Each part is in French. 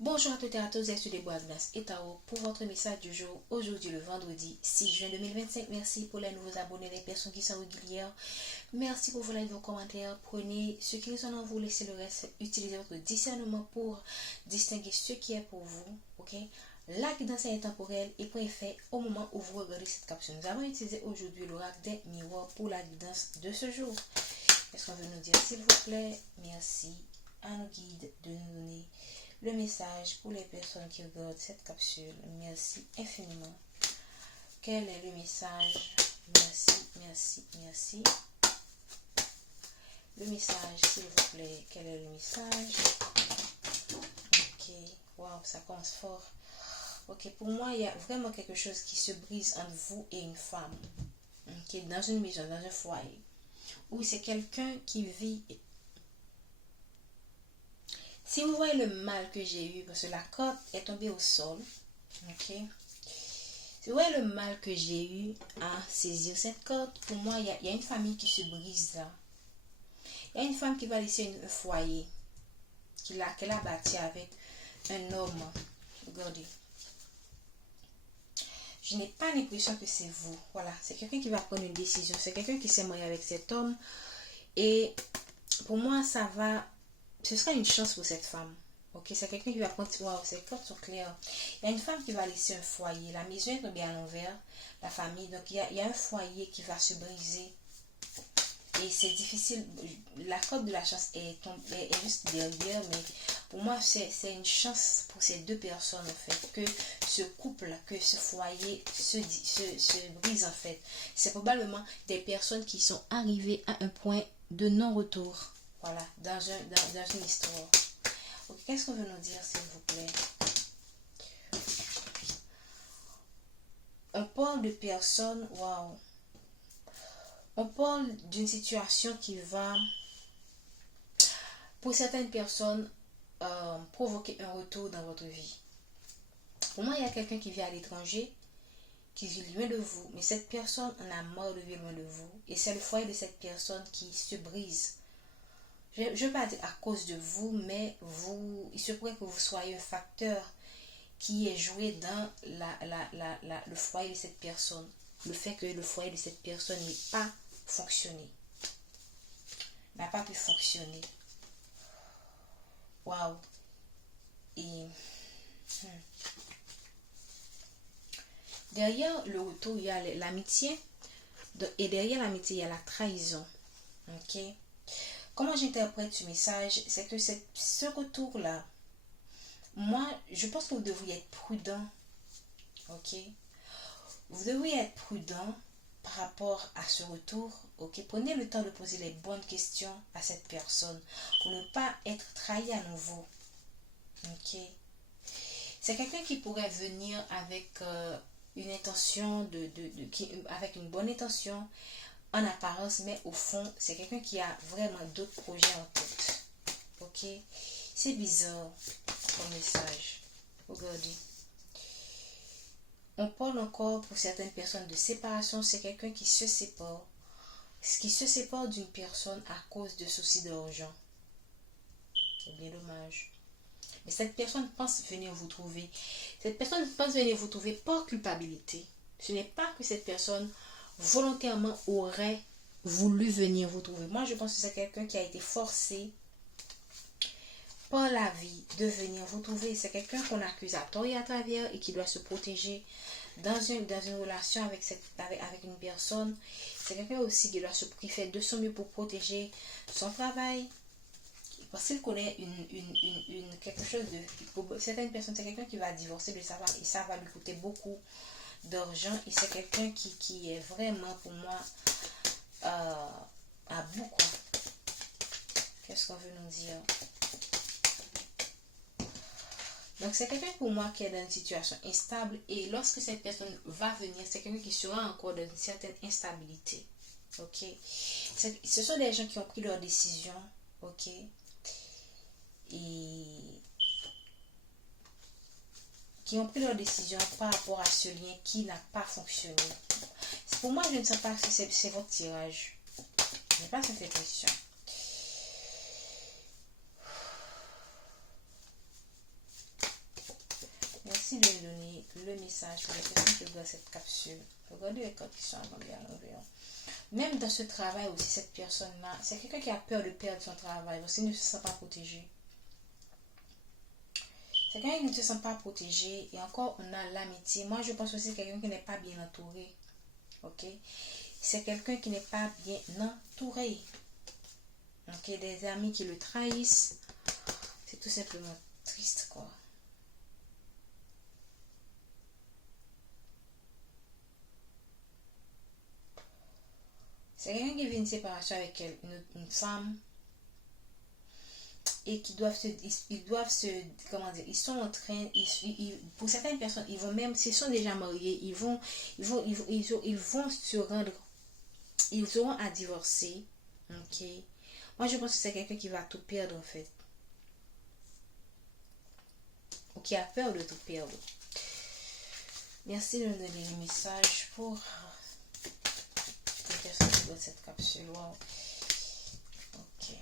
Bonjour à toutes et à tous, je suis les Bois Glace et Tao pour votre message du jour, aujourd'hui le vendredi 6 juin 2025. Merci pour les nouveaux abonnés, les personnes qui sont régulières. Merci pour vos likes, vos commentaires. Prenez ce qui résonne en vous, laissez le reste. Utilisez votre discernement pour distinguer ce qui est pour vous. Ok? La guidance est intemporelle et prend effet au moment où vous regardez cette capsule. Nous avons utilisé aujourd'hui l'oracle des miroirs pour la guidance de ce jour. Est-ce qu'on veut nous dire, s'il vous plaît, merci à nos guides de nous donner le message pour les personnes qui regardent cette capsule. Merci infiniment. Quel est le message? Merci, merci, merci. Le message, s'il vous plaît. Quel est le message? Ok. Waouh, ça commence fort. Ok, pour moi, il y a vraiment quelque chose qui se brise entre vous et une femme. Ok, dans une maison, dans un foyer. Ou c'est quelqu'un qui vit. Si vous voyez le mal que j'ai eu, parce que la corde est tombée au sol, ok? Si vous voyez le mal que j'ai eu à saisir cette corde, pour moi, il y a une famille qui se brise là. Il y a une femme qui va laisser un foyer qu'elle a bâti avec un homme. Regardez. Je n'ai pas l'impression que c'est vous. Voilà, c'est quelqu'un qui va prendre une décision. C'est quelqu'un qui s'est marié avec cet homme. Et pour moi, ce sera une chance pour cette femme. Ok, c'est quelqu'un qui va prendre. Waouh, ces cartes sont claires. Il y a une femme qui va laisser un foyer. La maison est tombée à l'envers, la famille. Donc, il y a un foyer qui va se briser. Et c'est difficile. La corde de la chance est juste derrière. Mais pour moi, c'est une chance pour ces deux personnes, en fait. Que ce couple, que ce foyer se brise, en fait. C'est probablement des personnes qui sont arrivées à un point de non-retour. Voilà, dans une histoire. Okay, qu'est-ce qu'on veut nous dire, s'il vous plaît? On parle de personnes, waouh. On parle d'une situation qui va, pour certaines personnes, provoquer un retour dans votre vie. Pour moi, il y a quelqu'un qui vit à l'étranger, qui vit loin de vous, mais cette personne en a marre de vivre loin de vous. Et c'est le foyer de cette personne qui se brise. Je ne veux pas dire à cause de vous, mais il se pourrait que vous soyez un facteur qui est joué dans le foyer de cette personne. Le fait que le foyer de cette personne n'ait pas fonctionné. N'a pas pu fonctionner. Waouh. Et derrière le retour, il y a l'amitié. Et derrière l'amitié, il y a la trahison. Ok? Comment j'interprète ce message? C'est que ce retour-là, moi, je pense que vous devriez être prudent. Ok? Vous devriez être prudent par rapport à ce retour. Ok? Prenez le temps de poser les bonnes questions à cette personne pour ne pas être trahi à nouveau. Ok? C'est quelqu'un qui pourrait venir avec une intention avec une bonne intention en apparence, mais au fond, c'est quelqu'un qui a vraiment d'autres projets en tête. Ok? C'est bizarre comme message. Regardez. On parle encore pour certaines personnes de séparation. C'est quelqu'un qui se sépare. Qui se sépare d'une personne à cause de soucis d'argent. C'est bien dommage. Mais cette personne pense venir vous trouver. Cette personne pense venir vous trouver par culpabilité. Ce n'est pas que cette personne volontairement aurait voulu venir vous trouver. Moi, je pense que c'est quelqu'un qui a été forcé par la vie de venir vous trouver. C'est quelqu'un qu'on accuse à tort et à travers et qui doit se protéger dans une relation avec une personne. C'est quelqu'un aussi qui fait de son mieux pour protéger son travail. Parce qu'il connaît quelque chose de... Pour certaines personnes, c'est quelqu'un qui va divorcer de sa femme et ça va lui coûter beaucoup d'argent. Et c'est quelqu'un qui est vraiment, pour moi, à bout, quoi. Qu'est-ce qu'on veut nous dire? Donc, c'est quelqu'un pour moi qui est dans une situation instable. Et lorsque cette personne va venir, c'est quelqu'un qui sera encore dans une certaine instabilité. Ok? Ce sont des gens qui ont pris leur décision. Ok? Et qui ont pris leur décision par rapport à ce lien qui n'a pas fonctionné. Pour moi, je ne sais pas si c'est votre tirage. Je n'ai pas cette impression. Merci de me donner le message pour les personnes qui regardent cette capsule. Regardez les cartes qui sont à l'envers. Même dans ce travail aussi, cette personne-là, c'est quelqu'un qui a peur de perdre son travail parce qu'il ne se sent pas protégé. C'est quelqu'un qui ne se sent pas protégé. Et encore, on a l'amitié. Moi, je pense aussi que c'est quelqu'un qui n'est pas bien entouré. Ok? C'est quelqu'un qui n'est pas bien entouré. Ok? Des amis qui le trahissent. C'est tout simplement triste, quoi. C'est quelqu'un qui vit une séparation avec une femme et qui doivent comment dire, ils sont en train, pour certaines personnes, ils vont même, s'ils sont déjà mariés, ils vont se rendre, ils auront à divorcer, ok. Moi, je pense que c'est quelqu'un qui va tout perdre en fait, ou qui a peur de tout perdre. Merci de me donner les messages pour les personnes qui voient cette capsule. Wow. Ok.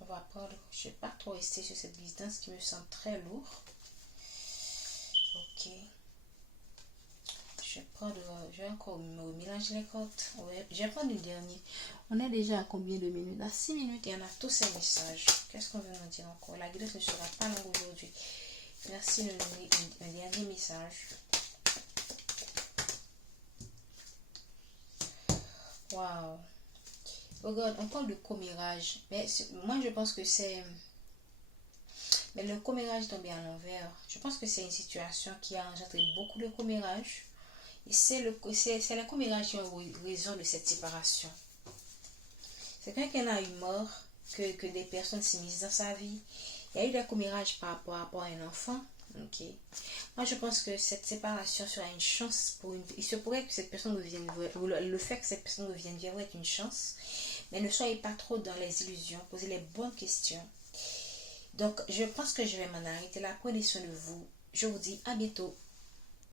On va prendre, je ne vais pas trop rester sur cette distance qui me semble très lourd. Ok. Je vais encore me mélanger les cartes. Ouais, je vais prendre le dernier. On est déjà à combien de minutes? À 6 minutes et on a tous ces messages. Qu'est-ce qu'on veut nous dire encore? La guidance ne sera pas longue aujourd'hui. Merci de donner un dernier message. Waouh. Regarde, on parle de commérage. Mais moi, je pense que c'est... Mais le commérage tombé à l'envers, je pense que c'est une situation qui a engendré beaucoup de commérage. Et c'est le commérage qui est raison de cette séparation. C'est quelqu'un qui a eu mort, que des personnes s'immiscent dans sa vie. Il y a eu des commérages par rapport à un enfant. Ok. Moi, je pense que cette séparation sera une chance pour une... Il se pourrait que cette personne revienne... Le fait que cette personne revienne viendrait être une chance. Mais ne soyez pas trop dans les illusions. Posez les bonnes questions. Donc, je pense que je vais m'en arrêter là. Prenez soin de vous. Je vous dis à bientôt.